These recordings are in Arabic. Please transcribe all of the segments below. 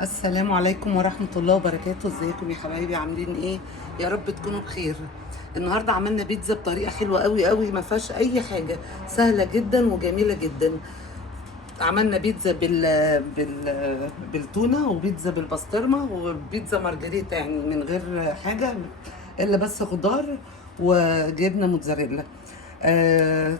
السلام عليكم ورحمة الله وبركاته. ازيكم يا حبايبي؟ عاملين ايه؟ يا رب تكونوا بخير. النهارده عملنا بيتزا بطريقة حلوة قوي قوي، ما فيهاش اي حاجة، سهلة جدا وجميلة جدا. عملنا بيتزا بالتونة، وبيتزا بالبسطرمة، وبيتزا مارجريتا، يعني من غير حاجة الا بس خضار وجبنة موتزاريلا.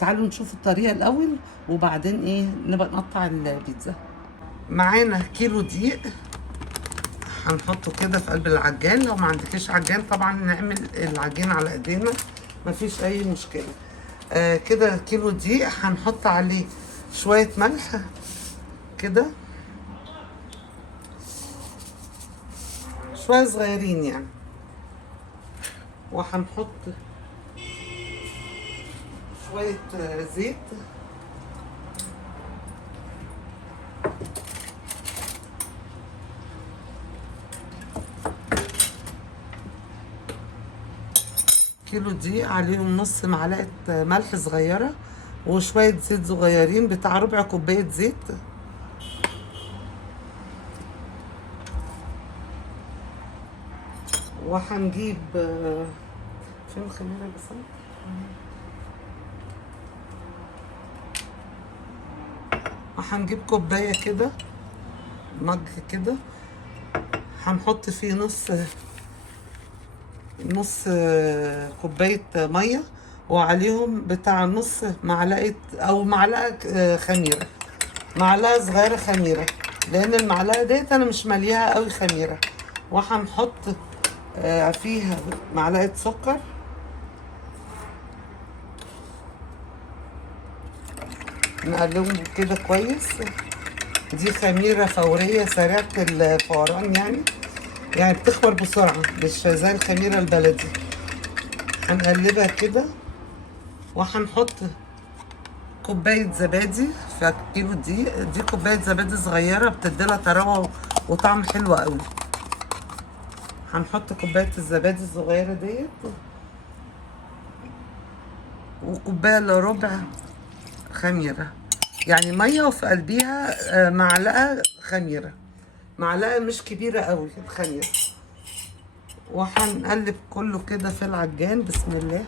تعالوا نشوف الطريقة الاول، وبعدين ايه نبقى نقطع البيتزا. معانا كيلو دقيق، هنحطه كده في قلب العجان. لو ما عندكيش عجان طبعا نعمل العجين على ايدينا، مفيش اي مشكله. كده كيلو دقيق، هنحط عليه شويه ملح كده، شويه صغيرين يعني، وهنحط شويه زيت. كيلو دقيق عليهم نص معلقه ملح صغيره، وشويه زيت صغيرين بتاع ربع كوبايه زيت. وهنجيب فين الخميره بس، وهنجيب كوبايه كده، مج كده، هنحط فيه نص كوبايه ميه، وعليهم بتاع نص معلقه او معلقه خميره، معلقه صغيره خميره، لان المعلقه ديت انا مش مليها قوي خميره. وهنحط فيها معلقه سكر، نقلبهم كده كويس. دي خميره فوريه سريعه الفوران، يعني بتخمر بسرعه، مش زي الخميره البلدي. هنقلبها كده، وهنحط كوباية زبادي في كيلو دي كوباية زبادي صغيرة بتديلها طراوة وطعم حلو قوي. هنحط كوباية الزبادي الصغيرة ديت، وكوباية الا ربع خميرة، يعني مية وفي قلبيها معلقة خميرة، معلقة مش كبيرة قوي الخميرة. وهنقلب كله كده في العجان. بسم الله،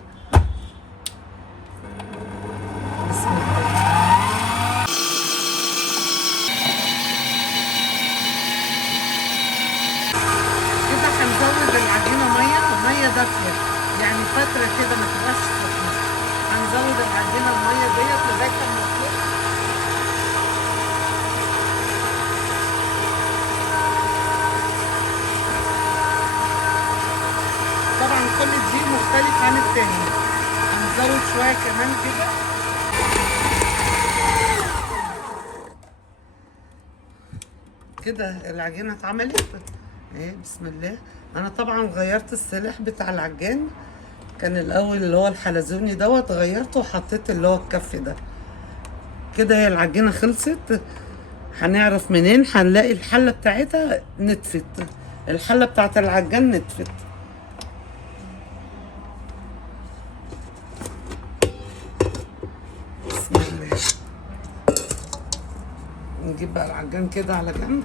بسم الله. كده هنزود العجينه ميه دافيه، يعني فتره كده ما تبقاش سخنه. هنزود العجينه الميه ديت لغايه ما تطلع. طبعا كل دي مختلف عن التاني، هنزود شويه كمان كده. كده العجينه اتعملت اهي. بسم الله. انا طبعا غيرت السلاح بتاع العجان، كان الاول اللي هو الحلزوني دوت، غيرته وحطيت اللي هو الكف ده. كده هي العجينه خلصت. هنعرف منين؟ هنلاقي الحله بتاعتها نتفت، الحله بتاعت العجان نتفت. بسم الله. نجيب بقى العجان كده على جنب،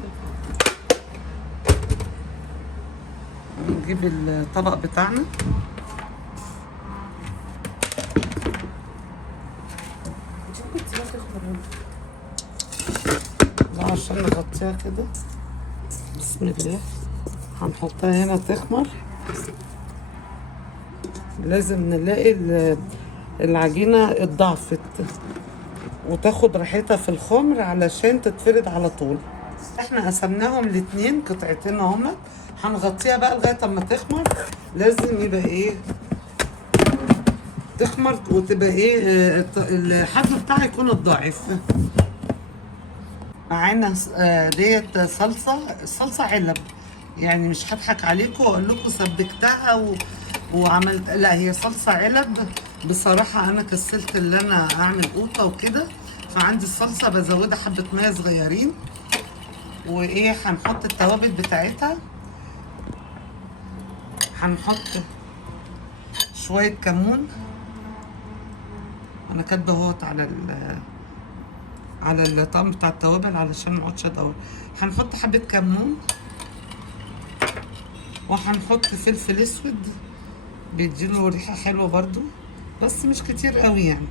نجيب الطبق بتاعنا. لا، عشان نغطيها كده. بسم الله. هنحطها هنا تخمر. لازم نلاقي العجينة اتضعفت وتاخد راحتها في الخمر علشان تتفرد على طول. احنا قسمناهم الاتنين قطعتين اهمت. هنغطيها بقى لغايه اما تخمر. لازم يبقى ايه، تخمر وتبقى ايه، الحجم بتاعها يكون الضعيف. معانا ديت صلصه علب، يعني مش هضحك عليكم واقول لكم سبكتها وعملت، لا هي صلصه علب. بصراحه انا كسلت اللي انا اعمل قوطه وكده، فعندي الصلصه بزودها حبه ميه صغيرين. وايه، هنحط التوابل بتاعتها. هنحط شويه كمون، انا كاتبه اهوت على على الطقم بتاع التوابل علشان ما اقعدش ادور. هنحط حبه كمون، وهنحط فلفل اسود بيديله ريحه حلوه برضو، بس مش كتير قوي يعني.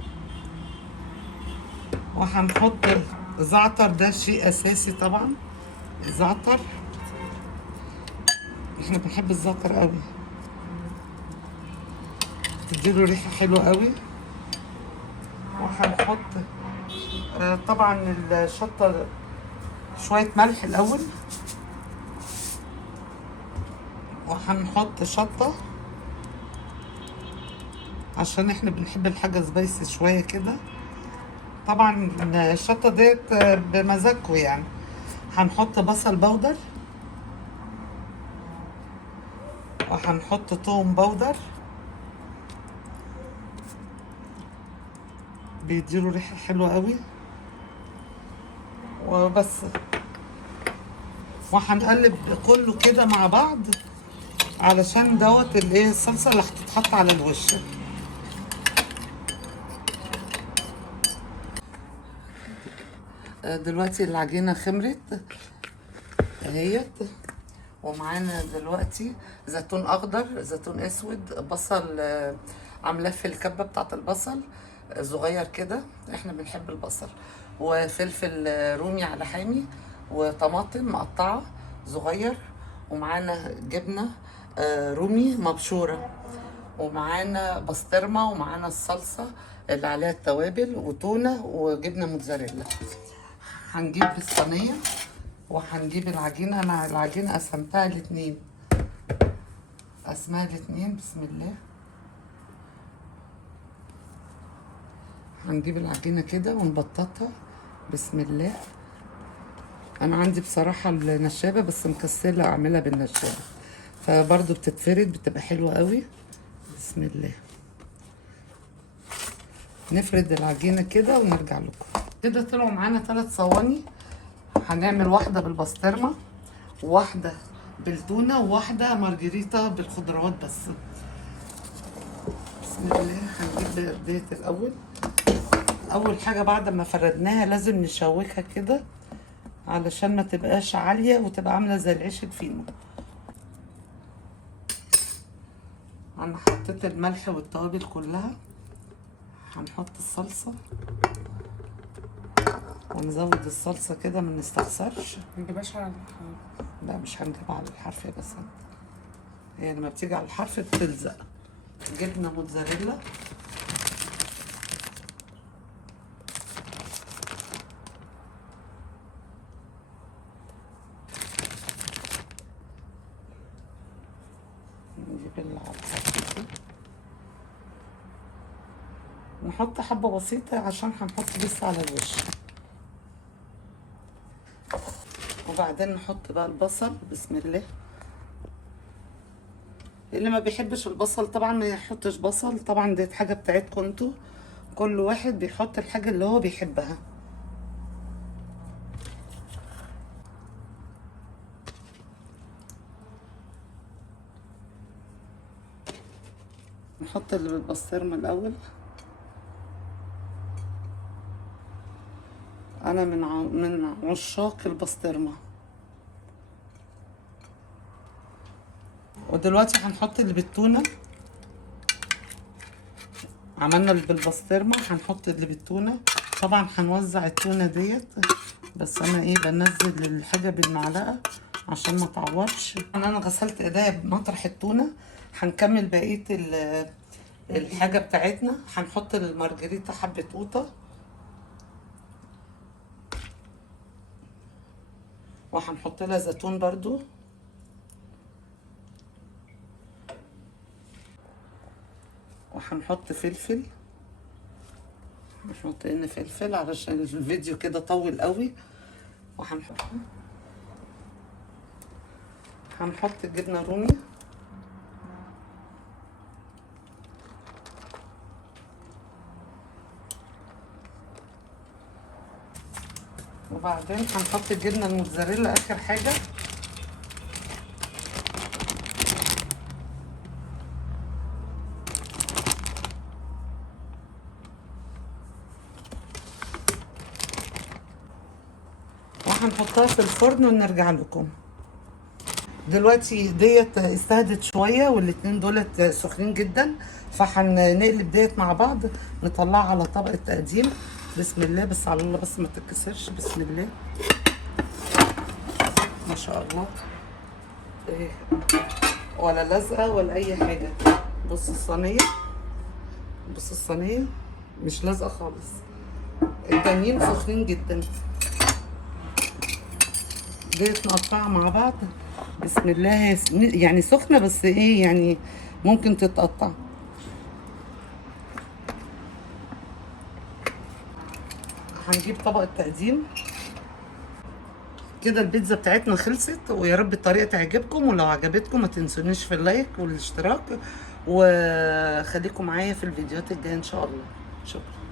وهنحط زعتر، ده شيء اساسي طبعا. الزعتر احنا بنحب الزعتر قوي، تديله ريحه حلوه قوي. وهنحط طبعا الشطه، شويه ملح الاول، وهنحط شطه عشان احنا بنحب الحاجه سبايسي شويه كده. طبعا الشطه ديت بمزاجكم يعني. هنحط بصل بودر، وهنحط توم بودر بيديله ريحه حلوه قوي، وبس. وهنقلب كله كده مع بعض علشان دوت الايه الصلصه اللي هتتحط على الوش. دلوقتي العجينه خمرت اهيت، ومعانا دلوقتي زيتون اخضر، زيتون اسود، بصل عاملاه في الكبه بتاعه البصل صغير كده، احنا بنحب البصل، وفلفل رومي على حامي، وطماطم مقطعه صغير، ومعانا جبنه رومي مبشوره، ومعانا بسطرمه، ومعانا الصلصه اللي عليها التوابل، وتونه، وجبنه موتزاريلا. هنجيب الصينيه وهنجيب العجينه. انا العجينه قسمتها لاتنين، قسمها لاتنين. بسم الله. هنجيب العجينه كده ونبططها. بسم الله. انا عندي بصراحه النشابه بس مكسله اعملها بالنشابه، فبرضو بتتفرد بتبقى حلوه قوي. بسم الله. نفرد العجينه كده ونرجع لكم. كده طلعوا معانا 3 صواني. هنعمل واحده بالبسطرمه، وواحده بالتونه، وواحده مارجريتا بالخضروات بس. بسم الله. هنجيب ديت الاول. اول حاجه بعد ما فردناها لازم نشوكها كده علشان ما تبقاش عاليه وتبقى عامله زي العيش الفينو. انا حطيت الملح والتوابل كلها. هنحط الصلصه ونزود الصلصه كده، ما نستخسرش. ما نجيبهاش على الحرف. لا مش هنجيبها على الحرف يا بس، هي لما بتيجي على الحرف بتلزق. جبنه موتزاريلا، نجيب العدسة، نحط حبة بسيطة عشان هنحط لسه على الوش. وبعدين نحط بقى البصل. بسم الله. اللي ما بيحبش البصل طبعا ما يحطش بصل، طبعا دي حاجة بتاعتكم انتوا، كل واحد بيحط الحاجة اللي هو بيحبها. نحط اللي بالبسطرمة الأول. أنا من عشاق البسطرمة. ودلوقتي هنحط اللي بالتونة. عملنا اللي بالبسطرمة، هنحط اللي بالتونة. طبعا هنوزع التونة ديت، بس انا ايه بنزل الحاجة بالمعلقة عشان ما تعورش. انا غسلت ايديا بمطرح التونة. هنكمل بقية الحاجة بتاعتنا. هنحط المارجريتا حبة قوطة، وهنحط لها زيتون برضو، وهنحط فلفل. مش محطين فلفل علشان الفيديو كده طول قوي. هنحط الجبنة رومي، وبعدين هنحط الجبنة الموتزاريلا اخر حاجة. هنحطها في الفرن ونرجع لكم. دلوقتي ديت استهدت شويه والاتنين دولت سخنين جدا، فهنقلب ديت مع بعض نطلعها على طبق التقديم. بسم الله، بس على الله بس ما تتكسرش. بسم الله ما شاء الله. إيه، ولا لازقه ولا اي حاجه. بص الصينيه، بص الصينيه مش لازقه خالص. التانيين سخنين جدا. ديت نقطعها مع بعض. بسم الله. يعني سخنه بس ايه يعني ممكن تتقطع. هنجيب طبق التقديم. كده البيتزا بتاعتنا خلصت، ويا رب الطريقه تعجبكم، ولو عجبتكم ما تنسونيش في اللايك والاشتراك، وخليكم معايا في الفيديوهات الجايه ان شاء الله. شكرا.